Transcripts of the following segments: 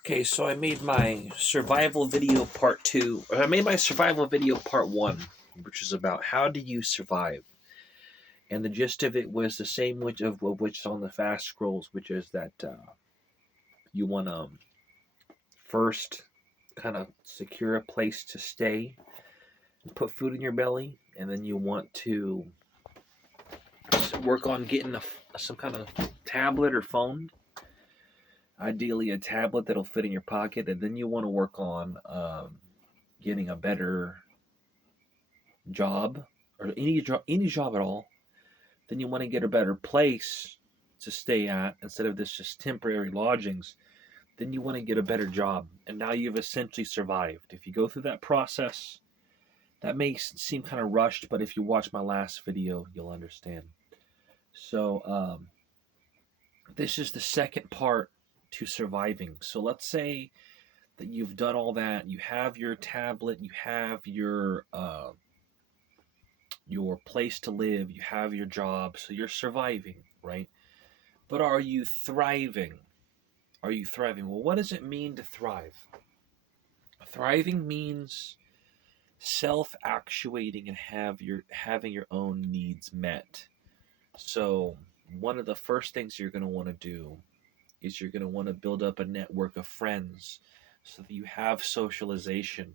Okay, so I made my survival video part two. Or I made my survival video part one, which is about how do you survive. And the gist of it was the same of which is on the fast scrolls, which is that you want to first kind of secure a place to stay and put food in your belly, and then you want to work on getting some kind of tablet or phone. Ideally, a tablet that'll fit in your pocket, and then you want to work on getting a better job or any job at all, then you want to get a better place to stay at instead of this just temporary lodgings. Then you want to get a better job, and now you've essentially survived. If you go through that process, that may seem kind of rushed, but if you watch my last video, you'll understand. So this is the second part to surviving. So let's say that you've done all that. You have your tablet. You have your place to live, you have your job, so you're surviving, right? But are you thriving? Are you thriving? Well, what does it mean to thrive? Thriving means self-actuating and having your own needs met. So, one of the first things you're going to want to do is you're going to want to build up a network of friends so that you have socialization,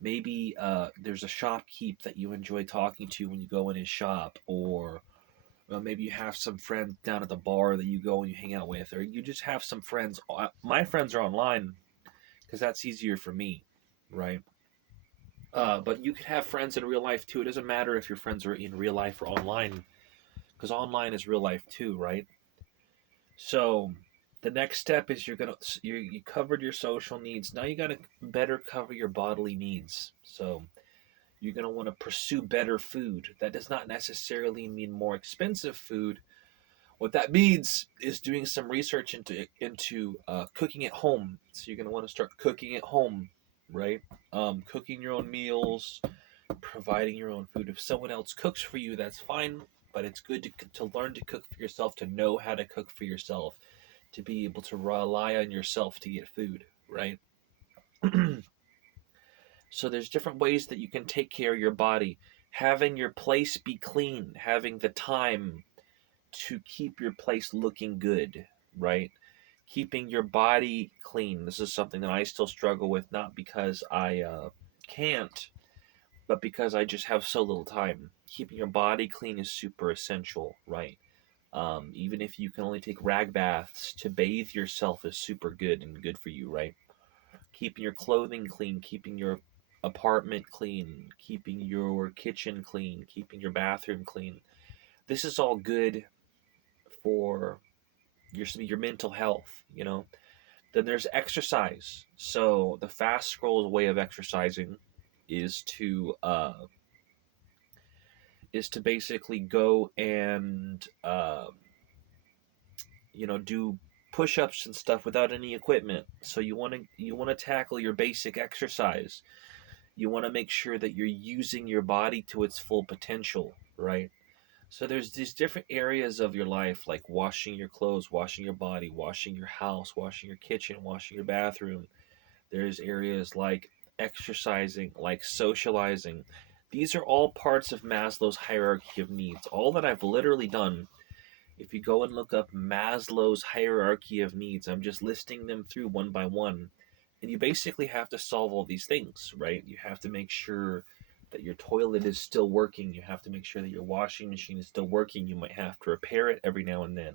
maybe there's a shopkeep that you enjoy talking to when you go in his shop, or maybe you have some friends down at the bar that you go and you hang out with, or you just have some friends. My friends are online because that's easier for me, right? But you could have friends in real life too. It doesn't matter if your friends are in real life or online, because online is real life too, right? So the next step is you covered your social needs. Now you got to better cover your bodily needs. So you're going to want to pursue better food. That does not necessarily mean more expensive food. What that means is doing some research into cooking at home. So you're going to want to start cooking at home, right? Cooking your own meals, providing your own food. If someone else cooks for you, that's fine. But it's good to learn to cook for yourself, to know how to cook for yourself, to be able to rely on yourself to get food, right? So there's different ways that you can take care of your body. Having your place be clean, having the time to keep your place looking good, right? Keeping your body clean. This is something that I still struggle with, not because I can't, but because I just have so little time. Keeping your body clean is super essential, right? Even if you can only take rag baths to bathe yourself is super good and good for you, right? Keeping your clothing clean, keeping your apartment clean, keeping your kitchen clean, keeping your bathroom clean. This is all good for your mental health, Then there's exercise. So the fast scroll way of exercising is to basically go and do push-ups and stuff without any equipment. So you want to tackle your basic exercise. You want to make sure that you're using your body to its full potential, right? So there's these different areas of your life, like washing your clothes, washing your body, washing your house, washing your kitchen, washing your bathroom. There's areas like exercising, like socializing. These are all parts of Maslow's hierarchy of needs. All that I've literally done, if you go and look up Maslow's hierarchy of needs, I'm just listing them through one by one. And you basically have to solve all these things, right? You have to make sure that your toilet is still working. You have to make sure that your washing machine is still working. You might have to repair it every now and then.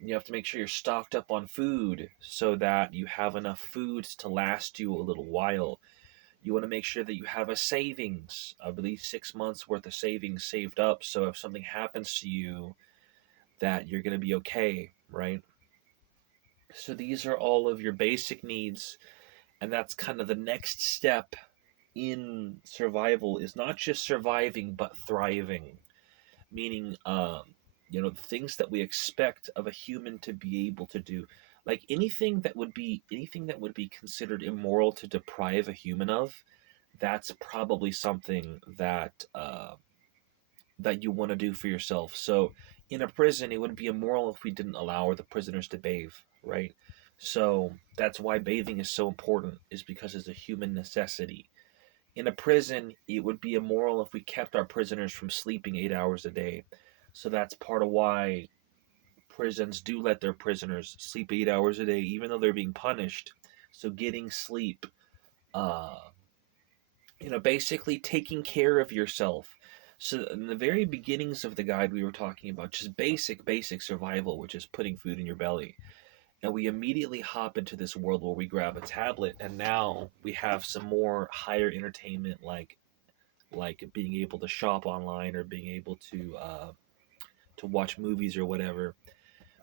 You have to make sure you're stocked up on food so that you have enough food to last you a little while. You want to make sure that you have a savings, of at least 6 months worth of savings saved up. So if something happens to you, that you're going to be okay, right? So these are all of your basic needs, and that's kind of the next step in survival, is not just surviving but thriving, meaning the things that we expect of a human to be able to do, like anything that would be considered immoral to deprive a human of. That's probably something that you want to do for yourself. So in a prison, it would be immoral if we didn't allow the prisoners to bathe, right? So that's why bathing is so important, is because it's a human necessity. In a prison, it would be immoral if we kept our prisoners from sleeping 8 hours a day. So that's part of why prisons do let their prisoners sleep 8 hours a day, even though they're being punished. So getting sleep, uh, basically taking care of yourself. So in the very beginnings of the guide, we were talking about just basic survival, which is putting food in your belly. And we immediately hop into this world where we grab a tablet, and now we have some more higher entertainment, like being able to shop online or being able to watch movies or whatever.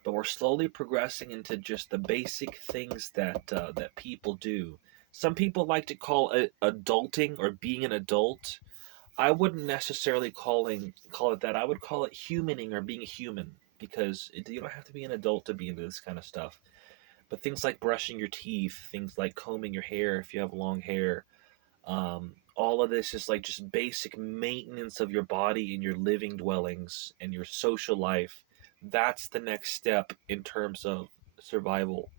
But we're slowly progressing into just the basic things that people do. Some people like to call it adulting or being an adult. I wouldn't necessarily call it that. I would call it humaning or being a human, because you don't have to be an adult to be into this kind of stuff. But things like brushing your teeth, things like combing your hair if you have long hair, all of this is like just basic maintenance of your body and your living dwellings and your social life. That's the next step in terms of survival.